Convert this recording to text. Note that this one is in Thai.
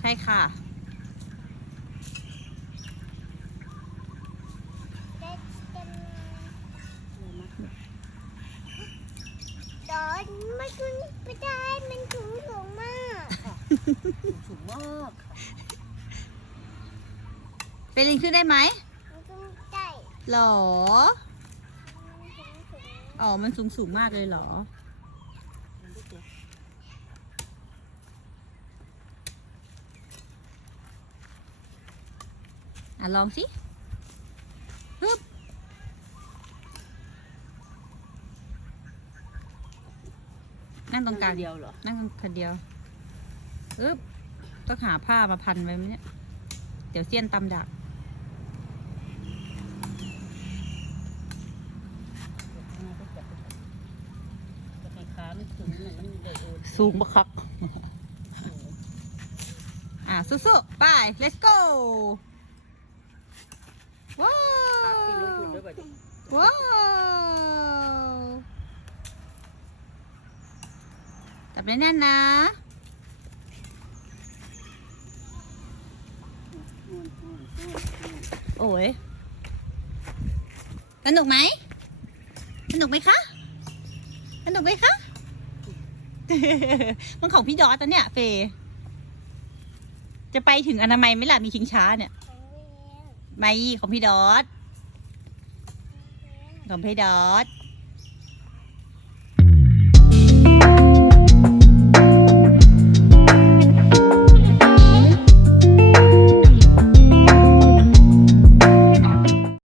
ใช่ค่ะเด็กกันดอนไม่ขึ้นไม่ได้ มันสูงสูงมาก สูงมากค่ะเฟลินขึ้นได้ไหมมันขึ้นได้หรอมันสูงสูงอ๋อ มันสูงสูงมากเลยเหรอ มันได้ตัว อะลองสิฮึบนั่งตรงกลางเดียวเหรอ นั่งคนเดียวอึ๊บต้องหาผ้ามาพันไว้ไหมเนี่ย เดี๋ยวเสี้ยนตำดักจะให้ขามันสูงหน่อยมันได้โอนสูงบักคักอะสู้ๆไป let's go ว้า ปากพี่ลงทุน ว ด้วยบัดนี้ ว้าวจับได้แน่นนะ โอ้ยสนุกไหมสนุกไหมคะสนุกไหมคะ มันของพี่ดอสนะเนี่ยเฟยจะไปถึงอนามัยไหมล่ะมีชิงช้าเนี่ย ไม่ของพี่ดอส ของเรียนของพี่ดอท